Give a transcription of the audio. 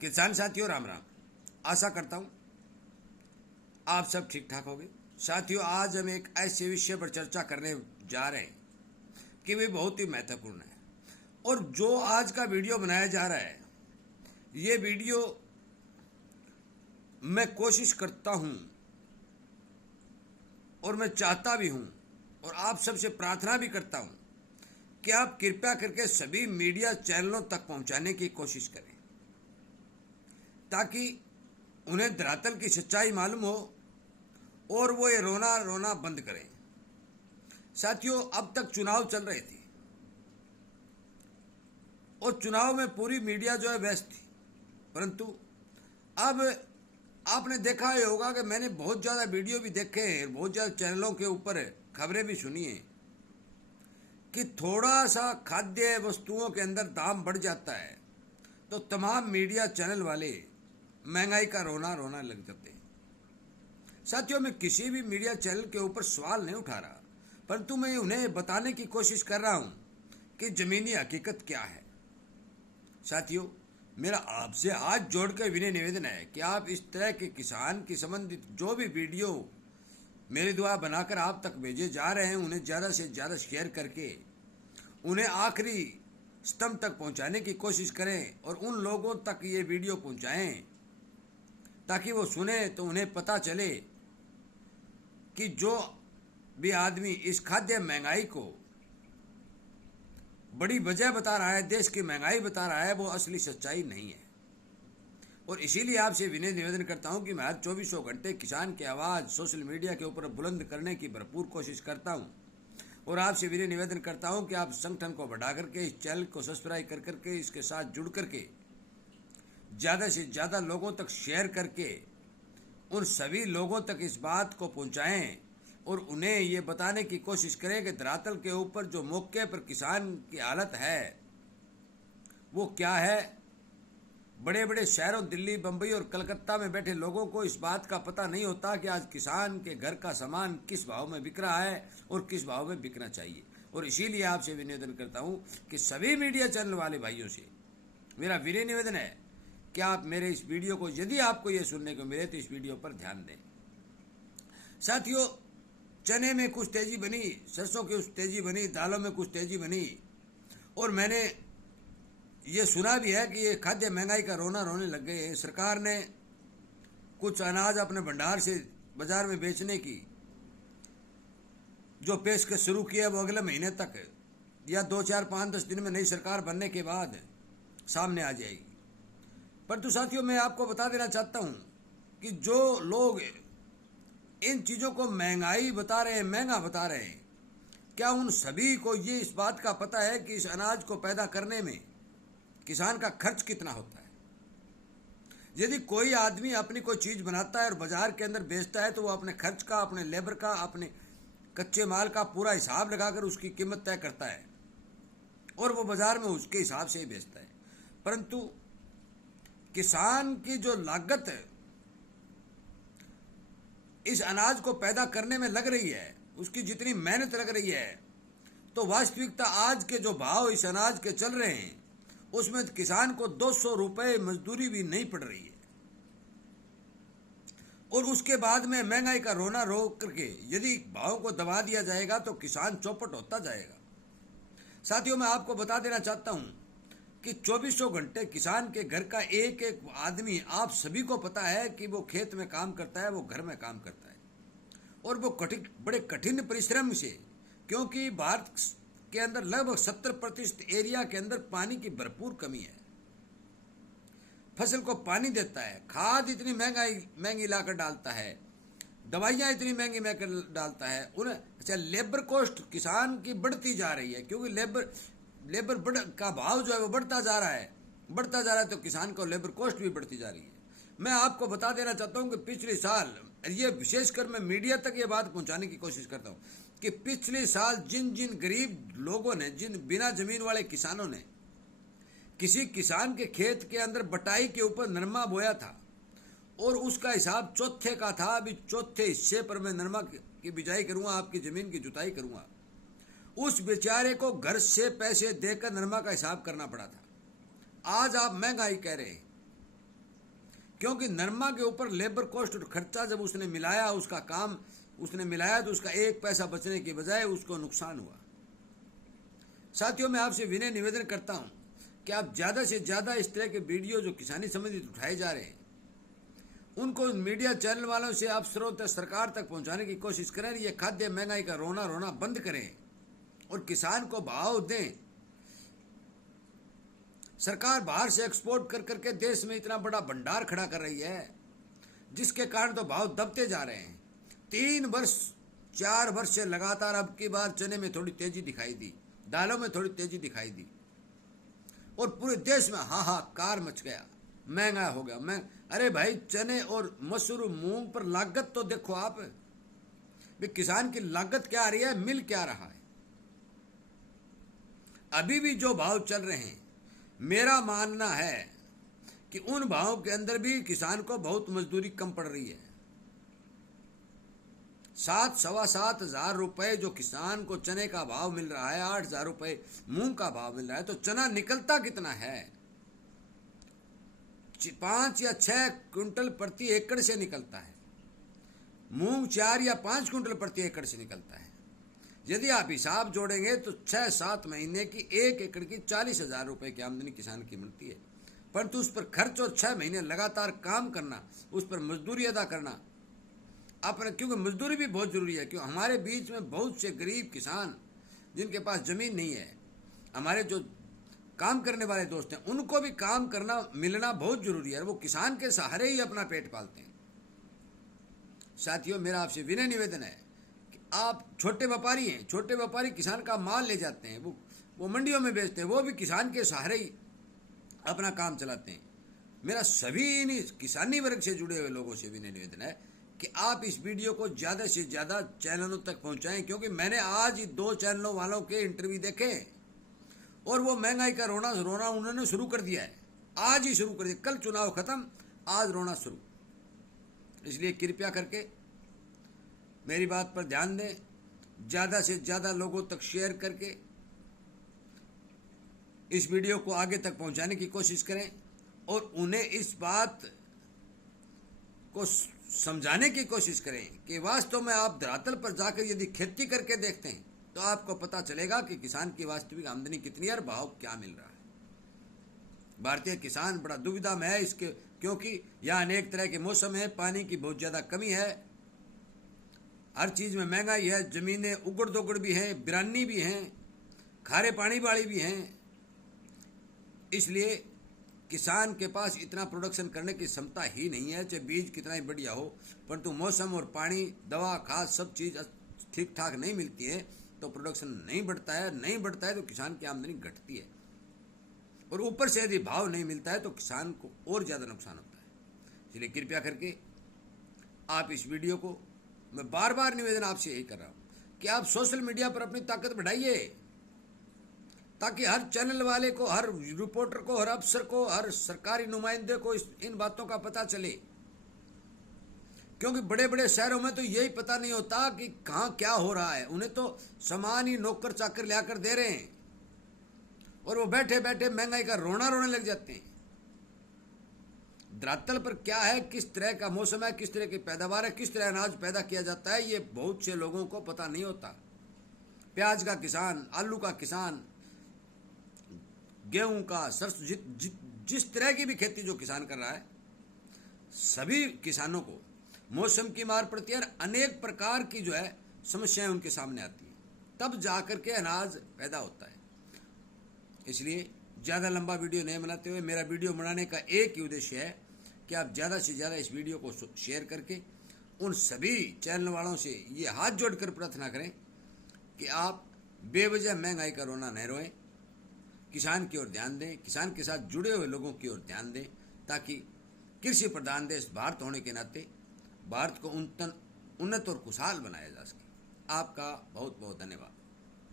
किसान साथियों राम राम। आशा करता हूँ आप सब ठीक ठाक होंगे। साथियों, आज हम एक ऐसे विषय पर चर्चा करने जा रहे हैं कि वे बहुत ही महत्वपूर्ण है। और जो आज का वीडियो बनाया जा रहा है, ये वीडियो मैं कोशिश करता हूँ और मैं चाहता भी हूँ और आप सबसे प्रार्थना भी करता हूँ कि आप कृपया करके सभी मीडिया चैनलों तक पहुँचाने की कोशिश करें, ताकि उन्हें धरातल की सच्चाई मालूम हो और वो ये रोना रोना बंद करें। साथियों, अब तक चुनाव चल रहे थे और चुनाव में पूरी मीडिया जो है व्यस्त थी, परंतु अब आपने देखा ही होगा कि मैंने बहुत ज़्यादा वीडियो भी देखे हैं, बहुत ज़्यादा चैनलों के ऊपर खबरें भी सुनी हैं कि थोड़ा सा खाद्य वस्तुओं के अंदर दाम बढ़ जाता है तो तमाम मीडिया चैनल वाले महंगाई का रोना रोना लग जाते हैं। साथियों, मैं किसी भी मीडिया चैनल के ऊपर सवाल नहीं उठा रहा, परंतु मैं उन्हें बताने की कोशिश कर रहा हूं कि जमीनी हकीकत क्या है। साथियों, मेरा आपसे हाथ जोड़कर विनय निवेदन है कि आप इस तरह के किसान की संबंधित जो भी वीडियो मेरे द्वारा बनाकर आप तक भेजे जा रहे हैं, उन्हें ज़्यादा से ज़्यादा शेयर करके उन्हें आखिरी स्तंभ तक पहुंचाने की कोशिश करें और उन लोगों तक ये वीडियो पहुंचाएं ताकि वो सुने तो उन्हें पता चले कि जो भी आदमी इस खाद्य महंगाई को बड़ी वजह बता रहा है, देश की महंगाई बता रहा है, वो असली सच्चाई नहीं है। और इसीलिए आपसे विनय निवेदन करता हूं कि मैं आज 24 घंटे किसान की आवाज़ सोशल मीडिया के ऊपर बुलंद करने की भरपूर कोशिश करता हूं। और आपसे विनय निवेदन करता हूं कि आप संगठन को बढ़ा करके इस चैनल को सब्सक्राइब कर करके इसके साथ जुड़ करके ज़्यादा से ज़्यादा लोगों तक शेयर करके उन सभी लोगों तक इस बात को पहुंचाएं और उन्हें ये बताने की कोशिश करें कि धरातल के ऊपर जो मौके पर किसान की हालत है वो क्या है। बड़े बड़े शहरों दिल्ली, बम्बई और कलकत्ता में बैठे लोगों को इस बात का पता नहीं होता कि आज किसान के घर का सामान किस भाव में बिक रहा है और किस भाव में बिकना चाहिए। और इसीलिए आपसे निवेदन करता हूं कि सभी मीडिया चैनल वाले भाइयों से मेरा विनय निवेदन है कि आप मेरे इस वीडियो को, यदि आपको ये सुनने को मिले तो इस वीडियो पर ध्यान दें। साथियों, चने में कुछ तेजी बनी, सरसों की कुछ तेजी बनी, दालों में कुछ तेजी बनी और मैंने ये सुना भी है कि ये खाद्य महंगाई का रोना रोने लग गए हैं। सरकार ने कुछ अनाज अपने भंडार से बाजार में बेचने की जो पेशकश शुरू की है वो अगले महीने तक या 2, 4, 5, 10 दिन में नई सरकार बनने के बाद सामने आ जाएगी। परंतु साथियों, मैं आपको बता देना चाहता हूं कि जो लोग इन चीज़ों को महंगाई बता रहे हैं, महंगा बता रहे हैं, क्या उन सभी को ये इस बात का पता है कि इस अनाज को पैदा करने में किसान का खर्च कितना होता है। यदि कोई आदमी अपनी कोई चीज़ बनाता है और बाजार के अंदर बेचता है तो वो अपने खर्च का, अपने लेबर का, अपने कच्चे माल का पूरा हिसाब लगाकर उसकी कीमत तय करता है और वो बाजार में उसके हिसाब से ही बेचता है। परंतु किसान की जो लागत है इस अनाज को पैदा करने में लग रही है, उसकी जितनी मेहनत लग रही है, तो वास्तविकता आज के जो भाव इस अनाज के चल रहे हैं उसमें किसान को 200 रुपये मजदूरी भी नहीं पड़ रही है। और उसके बाद में महंगाई का रोना रो करके यदि भाव को दबा दिया जाएगा तो किसान चौपट होता जाएगा। साथियों, मैं आपको बता देना चाहता हूं कि 24 घंटे किसान के घर का एक एक आदमी, आप सभी को पता है कि वो खेत में काम करता है, वो घर में काम करता है और वो बड़े कठिन परिश्रम से, क्योंकि भारत के अंदर लगभग 70% एरिया के अंदर पानी की भरपूर कमी है। फसल को पानी देता है, खाद इतनी महंगी लाकर डालता है, दवाइयाँ इतनी महंगी डालता है उन्हें। अच्छा, लेबर कॉस्ट किसान की बढ़ती जा रही है क्योंकि लेबर का भाव जो है वो बढ़ता जा रहा है तो किसान को लेबर कॉस्ट भी बढ़ती जा रही है। मैं आपको बता देना चाहता हूँ कि पिछले साल, ये विशेषकर मैं मीडिया तक ये बात पहुँचाने की कोशिश करता हूँ कि पिछले साल जिन जिन गरीब लोगों ने, जिन बिना जमीन वाले किसानों ने किसी किसान के खेत के अंदर बटाई के ऊपर नरमा बोया था और उसका हिसाब चौथे का था, अभी चौथे हिस्से पर मैं नरमा की बिजाई करूंगा, आपकी जमीन की जुताई करूंगा, उस बेचारे को घर से पैसे देकर नरमा का हिसाब करना पड़ा था। आज आप महंगाई कह रहे हैं क्योंकि नरमा के ऊपर लेबर कॉस्ट और खर्चा जब उसने मिलाया, उसका काम उसने मिलाया, तो उसका एक पैसा बचने की बजाय उसको नुकसान हुआ। साथियों, मैं आपसे विनय निवेदन करता हूं कि आप ज़्यादा से ज़्यादा इस तरह के वीडियो जो किसानी संबंधित उठाए जा रहे हैं, उनको मीडिया चैनल वालों से आप स्रोत सरकार तक पहुंचाने की कोशिश करें। ये खाद्य महंगाई का रोना रोना बंद करें और किसान को भाव दें। सरकार बाहर से एक्सपोर्ट कर करके देश में इतना बड़ा भंडार खड़ा कर रही है, जिसके कारण तो भाव दबते जा रहे हैं। 3 वर्ष 4 वर्ष से लगातार अब की बार चने में थोड़ी तेजी दिखाई दी, दालों में थोड़ी तेजी दिखाई दी और पूरे देश में हाहाकार मच गया, महंगा हो गया। अरे भाई, चने और मसूर मूंग पर लागत तो देखो आप, भी किसान की लागत क्या आ रही है, मिल क्या रहा है। अभी भी जो भाव चल रहे हैं, मेरा मानना है कि उन भावों के अंदर भी किसान को बहुत मजदूरी कम पड़ रही है। 7-7.25 हजार रुपए जो किसान को चने का भाव मिल रहा है, 8 हजार रुपए मूंग का भाव मिल रहा है, तो चना निकलता कितना है? 5 या 6 क्विंटल प्रति एकड़ से निकलता है। मूंग 4 या 5 क्विंटल प्रति एकड़ से निकलता है। यदि आप हिसाब जोड़ेंगे तो 6-7 महीने की 1 एकड़ की 40 हजार रुपए की आमदनी किसान की मिलती है। परंतु उस पर खर्च और 6 महीने लगातार काम करना, उस पर मजदूरी अदा करना अपने, क्योंकि मजदूरी भी बहुत जरूरी है। क्यों हमारे बीच में बहुत से गरीब किसान जिनके पास जमीन नहीं है, हमारे जो काम करने वाले दोस्त हैं, उनको भी काम करना मिलना बहुत जरूरी है। वो किसान के सहारे ही अपना पेट पालते हैं। साथियों, मेरा आपसे विनय निवेदन है कि आप छोटे व्यापारी हैं, छोटे व्यापारी किसान का माल ले जाते हैं, वो मंडियों में बेचते हैं, वो भी किसान के सहारे ही अपना काम चलाते हैं। मेरा सभी किसानी वर्ग से जुड़े हुए लोगों से विनय निवेदन है कि आप इस वीडियो को ज़्यादा से ज़्यादा चैनलों तक पहुंचाएं, क्योंकि मैंने आज ही 2 चैनलों वालों के इंटरव्यू देखे और वो महंगाई का रोना उन्होंने शुरू कर दिया है। आज ही शुरू कर दिया, कल चुनाव खत्म, आज रोना शुरू। इसलिए कृपया करके मेरी बात पर ध्यान दें, ज़्यादा से ज़्यादा लोगों तक शेयर करके इस वीडियो को आगे तक पहुंचाने की कोशिश करें और उन्हें इस बात को समझाने की कोशिश करें कि वास्तव में आप धरातल पर जाकर यदि खेती करके देखते हैं तो आपको पता चलेगा कि किसान की वास्तविक आमदनी कितनी है और भाव क्या मिल रहा है। भारतीय किसान बड़ा दुविधा में है इसके, क्योंकि यहाँ अनेक तरह के मौसम है, पानी की बहुत ज़्यादा कमी है, हर चीज़ में महंगाई है, ज़मीनें उगड़ दोगड़ भी हैं, बिरानी भी हैं, खारे पानी वाली भी हैं। इसलिए किसान के पास इतना प्रोडक्शन करने की क्षमता ही नहीं है, चाहे बीज कितना ही बढ़िया हो, परंतु मौसम और पानी, दवा, खाद सब चीज़ ठीक ठाक नहीं मिलती है तो प्रोडक्शन नहीं बढ़ता है। नहीं बढ़ता है तो किसान की आमदनी घटती है और ऊपर से यदि भाव नहीं मिलता है तो किसान को और ज़्यादा नुकसान होता है। इसलिए कृपया करके आप इस वीडियो को, मैं बार बार निवेदन आपसे यही कर रहा हूँ कि आप सोशल मीडिया पर अपनी ताकत बढ़ाइए, ताकि हर चैनल वाले को, हर रिपोर्टर को, हर अफसर को, हर सरकारी नुमाइंदे को इन बातों का पता चले। क्योंकि बड़े बड़े शहरों में तो यही पता नहीं होता कि कहाँ क्या हो रहा है। उन्हें तो सामान ही नौकर चाकर लाकर दे रहे हैं और वो बैठे बैठे महंगाई का रोना रोने लग जाते हैं। धरातल पर क्या है, किस तरह का मौसम है, किस तरह की पैदावार है, किस तरह अनाज पैदा किया जाता है, ये बहुत से लोगों को पता नहीं होता। प्याज का किसान, आलू का किसान, गेहूं का, सरसों, जिस तरह की भी खेती जो किसान कर रहा है, सभी किसानों को मौसम की मार पड़ती है और अनेक प्रकार की जो है समस्याएं उनके सामने आती हैं, तब जाकर के अनाज पैदा होता है। इसलिए ज़्यादा लंबा वीडियो नहीं बनाते हुए, मेरा वीडियो बनाने का एक ही उद्देश्य है कि आप ज़्यादा से ज़्यादा इस वीडियो को शेयर करके उन सभी चैनल वालों से ये हाथ जोड़कर प्रार्थना करें कि आप बेवजह महंगाई का रोना नहीं रोएं, किसान की ओर ध्यान दें, किसान के साथ जुड़े हुए लोगों की ओर ध्यान दें, ताकि कृषि प्रधान देश भारत होने के नाते भारत को उन्नत और खुशहाल बनाया जा सके। आपका बहुत बहुत धन्यवाद।